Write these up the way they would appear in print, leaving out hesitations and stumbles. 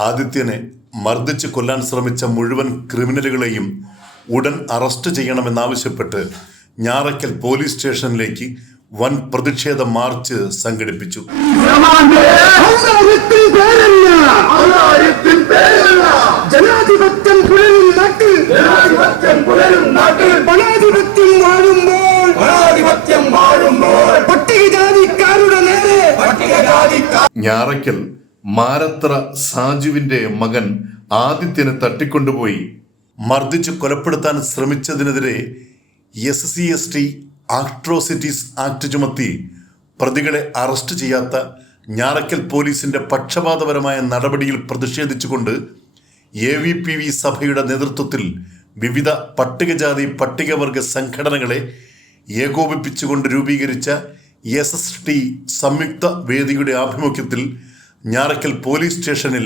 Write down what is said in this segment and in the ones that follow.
ആദിത്യനെ മർദ്ദിച്ച് കൊല്ലാൻ ശ്രമിച്ച മുഴുവൻ ക്രിമിനലുകളെയും ഉടൻ അറസ്റ്റ് ചെയ്യണമെന്നാവശ്യപ്പെട്ട് ഞാറയ്ക്കൽ പോലീസ് സ്റ്റേഷനിലേക്ക് വൻ പ്രതിഷേധ മാർച്ച് സംഘടിപ്പിച്ചു. ഞാറയ്ക്കൽ മാരത്ര സാജുവിന്റെ മകൻ ആദിത്യനെ തട്ടിക്കൊണ്ടുപോയി മർദ്ദിച്ച് കൊലപ്പെടുത്താൻ ശ്രമിച്ചതിനെതിരെ SC/ST അട്രോസിറ്റീസ് ആക്ട് ചുമത്തി പ്രതികളെ അറസ്റ്റ് ചെയ്യാത്ത ഞാറയ്ക്കൽ പോലീസിന്റെ പക്ഷപാതപരമായ നടപടിയിൽ പ്രതിഷേധിച്ചുകൊണ്ട് AVPV സഭയുടെ നേതൃത്വത്തിൽ വിവിധ പട്ടികജാതി പട്ടികവർഗ സംഘടനകളെ ഏകോപിപ്പിച്ചുകൊണ്ട് രൂപീകരിച്ച SST സംയുക്ത വേദിയുടെ ആഭിമുഖ്യത്തിൽ ഞാറയ്ക്കൽ പോലീസ് സ്റ്റേഷനിൽ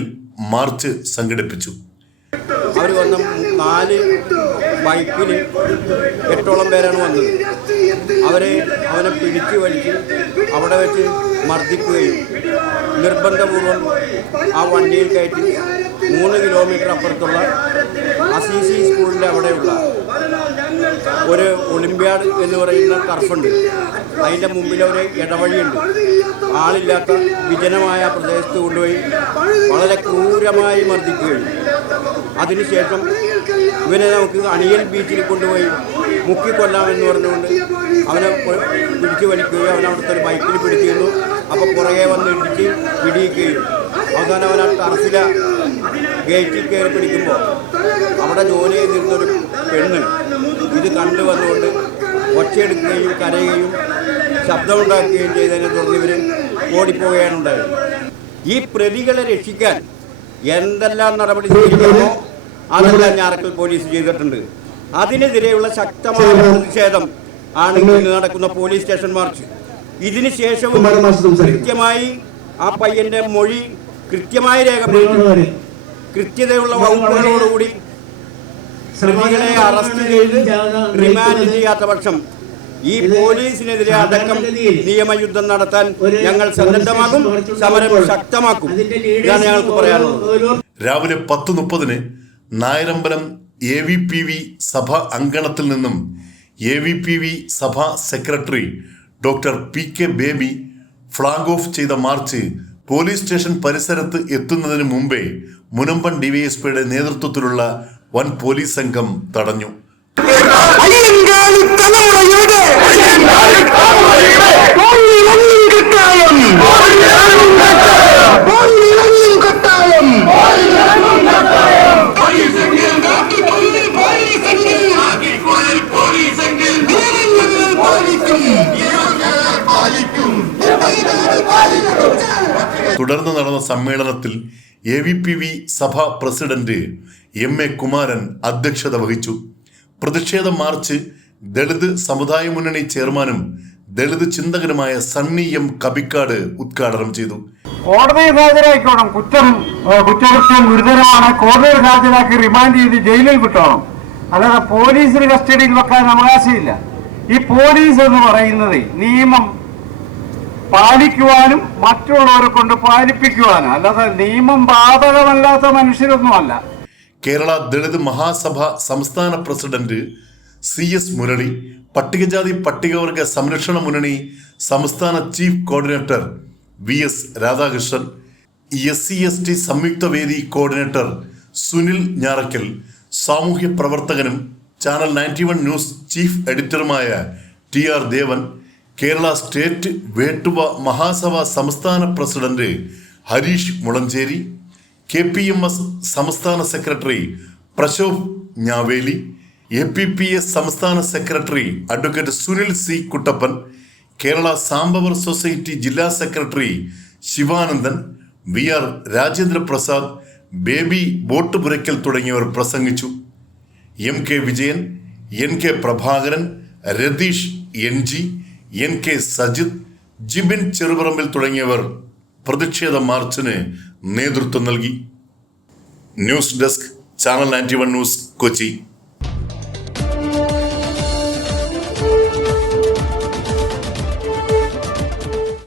മാർച്ച് സംഘടിപ്പിച്ചു. അവർ വന്ന 4 ബൈക്കിൽ 8ഓളം പേരാണ് വന്നത്. അവനെ പിടിച്ചു വലിച്ച് അവിടെ വെച്ച് മർദ്ദിക്കുകയും നിർബന്ധപൂർവം ആ വണ്ടിയിൽ കയറ്റി 3 കിലോമീറ്റർ അപ്പുറത്തുള്ള അസീസി സ്കൂളിൻ്റെ അവിടെയുള്ള ഒരു ഒളിമ്പ്യാഡ് എന്ന് പറയുന്ന ടർഫുണ്ട്. അതിൻ്റെ മുമ്പിൽ ഒരു ഇടവഴിയുണ്ട്. ആളില്ലാത്ത വിജനമായ പ്രദേശത്ത് കൊണ്ടുപോയി വളരെ ക്രൂരമായി മർദ്ദിക്കുകയും അതിനുശേഷം ഇവനെ നമുക്ക് അണിയൽ ബീച്ചിൽ കൊണ്ടുപോയി മുക്കിക്കൊല്ലാമെന്ന് പറഞ്ഞുകൊണ്ട് അവനെ പിടിച്ചു വലിക്കുകയും അവനവിടുത്തെ ഒരു ബൈക്കിൽ പിടിച്ചിരുന്നു. അപ്പോൾ പുറകെ വന്ന് ഇടിച്ച് പിടിയിക്കുകയും അവസാനം അവൻ ആ ടർഫിലെ ഗേറ്റിൽ കയറി പിടിക്കുമ്പോൾ അവിടെ ജോലി ചെയ്തിരുന്നൊരു പെണ്ണ് ഇത് കണ്ടുവന്നുകൊണ്ട് ഒച്ചയെടുക്കുകയും കരയുകയും ശബ്ദമുണ്ടാക്കുകയും ചെയ്തതിനെ തുടർന്ന് ഇവർ ഓടിപ്പോവുകയാണ് ഉണ്ടായത്. ഈ പ്രതികളെ രക്ഷിക്കാൻ എന്തെല്ലാം നടപടി സ്വീകരിക്കണമോ അതെല്ലാം ഞാറയ്ക്കൽ പോലീസ് ചെയ്തിട്ടുണ്ട്. അതിനെതിരെയുള്ള ശക്തമായ പ്രതിഷേധം ആണ് ഇന്ന് നടക്കുന്ന പോലീസ് സ്റ്റേഷൻ മാർച്ച്. ഇതിന് ശേഷവും കൃത്യമായി ആ പയ്യന്റെ മൊഴി കൃത്യമായി രേഖപ്പെടുത്തി കൃത്യതയുള്ള വകുപ്പുകളോടുകൂടി പ്രതികളെ അറസ്റ്റ് ചെയ്ത് റിമാൻഡ് ചെയ്യാത്ത പക്ഷം ഈ പോലീസിനെതിരെ അടക്കം നിയമയുദ്ധം നടത്താൻ ഞങ്ങൾ സന്നദ്ധമാകും, സമരം ശക്തമാക്കും. ഇതാണ് ഞങ്ങൾക്ക് പറയാനുള്ളത്. രാവിലെ 10:30 നായരമ്പലം AVPV സഭ അങ്കണത്തിൽ നിന്നും AVPV സഭാ secretary doctor PK baby flag off ചെയ്ത മാർച്ച് പോലീസ് സ്റ്റേഷൻ പരിസരത്ത് എത്തുന്നതിന് മുമ്പേ മുനമ്പൻ DYSPയുടെ നേതൃത്വത്തിലുള്ള വൻ പോലീസ് സംഘം തടഞ്ഞു. തുടർന്ന് നടന്ന സമ്മേളനത്തിൽ AVPV സഭാ പ്രസിഡന്റ് MA കുമാരൻ അധ്യക്ഷത വഹിച്ചു. പ്രതിഷേധ മാർച്ച് ദളിത് സമുദായ മുന്നണി ചെയർമാനും ദളിത് ചിന്തകനുമായ സണ്ണി M കബിക്കാട് ഉദ്ഘാടനം ചെയ്തു. കോടതിയിൽ ഹാജരാക്കിക്കോണം. കുറ്റകൃത്യം ഗുരുതരമാണ്. കോടതിയിൽ ഹാജരാക്കി റിമാൻഡ് ചെയ്ത് ജയിലിൽ വിട്ടോണം. അല്ലാതെ പോലീസിന് കസ്റ്റഡിയിൽ വെക്കാൻ അവകാശമില്ല. ഈ പോലീസ് എന്ന് പറയുന്നത് നിയമം പാലിക്കുവാനും മറ്റുള്ളവരെ കൊണ്ട് പാലിപ്പിക്കുവാനും, അല്ലാതെ നിയമം ബാധകമല്ലാത്ത മനുഷ്യരൊന്നുമല്ല. കേരള ദളിത് മഹാസഭ സംസ്ഥാന പ്രസിഡന്റ് CS മുരളി, പട്ടികജാതി പട്ടികവർഗ സംരക്ഷണ മുന്നണി സംസ്ഥാന chief coordinator VS Radhakrishnan, SC/ST സംയുക്ത വേദി കോർഡിനേറ്റർ സുനിൽ ഞാറയ്ക്കൽ, സാമൂഹ്യ പ്രവർത്തകനും ചാനൽ 91 ന്യൂസ് ചീഫ് എഡിറ്ററുമായ TR ദേവൻ, കേരള സ്റ്റേറ്റ് വേട്ടുവ മഹാസഭ സംസ്ഥാന പ്രസിഡന്റ് ഹരീഷ് മുളഞ്ചേരി, KPMS സംസ്ഥാന സെക്രട്ടറി പ്രശോഭ് ഞാവേലി, APPS സംസ്ഥാന secretary advocate Sunil C Kuttappan, Kerala Sambavar society ജില്ലാ സെക്രട്ടറി ശിവാനന്ദൻ, VR രാജേന്ദ്ര പ്രസാദ്, ബേബി ബോട്ടുപുരയ്ക്കൽ തുടങ്ങിയവർ പ്രസംഗിച്ചു. MK Vijayan, NK Prabhakaran, Ratheesh NG, NK Sajith, Jibin Cherupparambil തുടങ്ങിയവർ പ്രതിഷേധ മാർച്ചിന് നേതൃത്വം നൽകി. News desk, channel 91 news, Kochi.